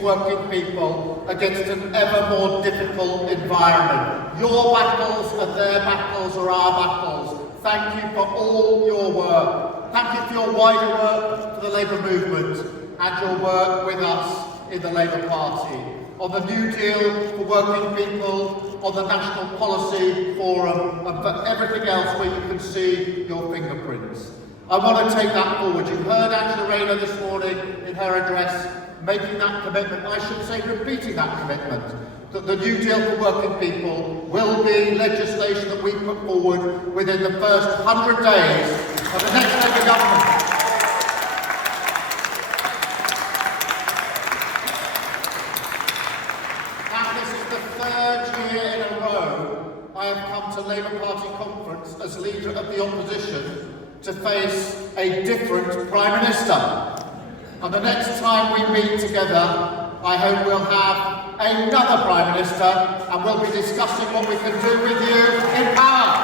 working people against an ever more difficult environment. Your battles are their battles or our battles. Thank you for all your work. Thank you for your wider work for the Labour movement and your work with us in the Labour Party. On the New Deal for working people, on the National Policy Forum, and for everything else where you can see your fingerprints. I want to take that forward. You heard Angela Rayner this morning in her address making that commitment, I should say repeating that commitment, that the New Deal for working people will be legislation that we put forward within the first 100 days of the next Labour government. Now this is the third year in a row I have come to Labour Party conference as leader of the opposition to face a different Prime Minister. And the next time we meet together, I hope we'll have another Prime Minister and we'll be discussing what we can do with you in power.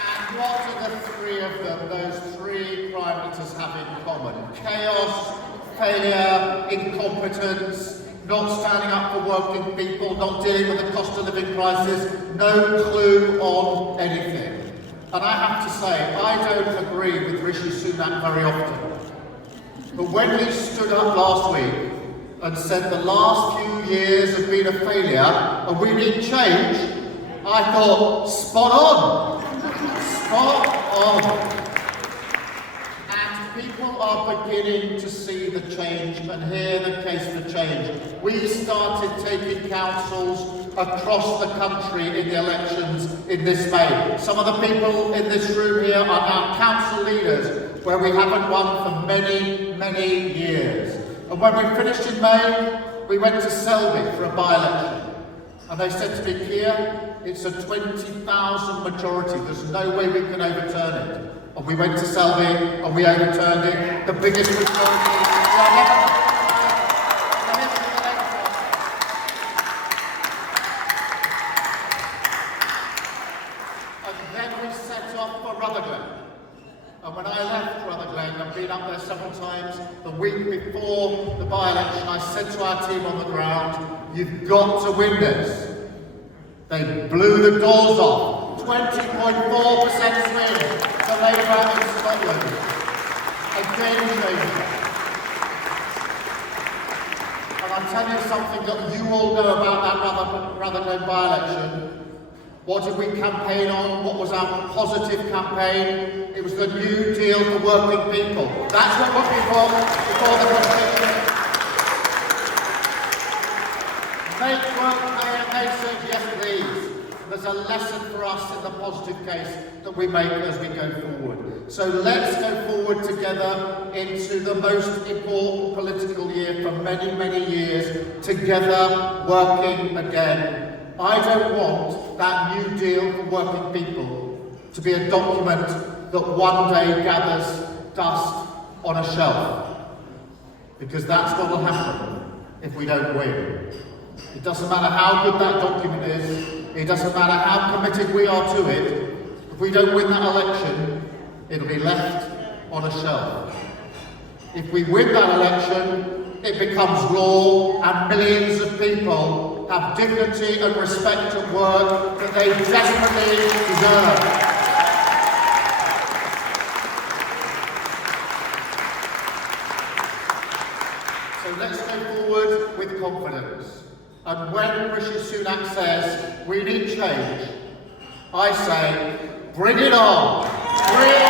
And what do the three of them, those three Prime Ministers, have in common? Chaos, failure, incompetence, not standing up for working people, not dealing with the cost of living crisis, no clue on anything. And I have to say, I don't agree with Rishi Sunak very often. But when he stood up last week and said the last few years have been a failure and we need change, I thought, spot on! Spot on! People are beginning to see the change and hear the case for change. We started taking councils across the country in the elections in this May. Some of the people in this room here are now council leaders where we haven't won for many, many years. And when we finished in May, we went to Selby for a by-election. And they said to me, Keir, it's a 20,000 majority. There's no way we can overturn it. And we went to Selby and we overturned it, the biggest majority ever. And then we set off for Rutherglen. And when I left Rutherglen, I've been up there several times, the week before the by-election, I said to our team on the ground, you've got to win this. They blew the doors off, 20.4% win. The Labour in Scotland, a game changer. And I'll tell you something that you all know about that Rutherglen by-election. What did we campaign on? What was our positive campaign? It was the New Deal for working people. That's what we fought before the Constitution. Make work pay and they said yes please. There's a lesson for us in the positive case that we make as we go forward. So let's go forward together into the most important political year for many, many years, together working again. I don't want that New Deal for working people to be a document that one day gathers dust on a shelf, because that's what will happen if we don't win. It doesn't matter how good that document is. It doesn't matter how committed we are to it, if we don't win that election, it'll be left on a shelf. If we win that election, it becomes law and millions of people have dignity and respect at work that they desperately deserve. So let's go forward with confidence. And when Rishi Sunak says we need change, I say, bring it on! Bring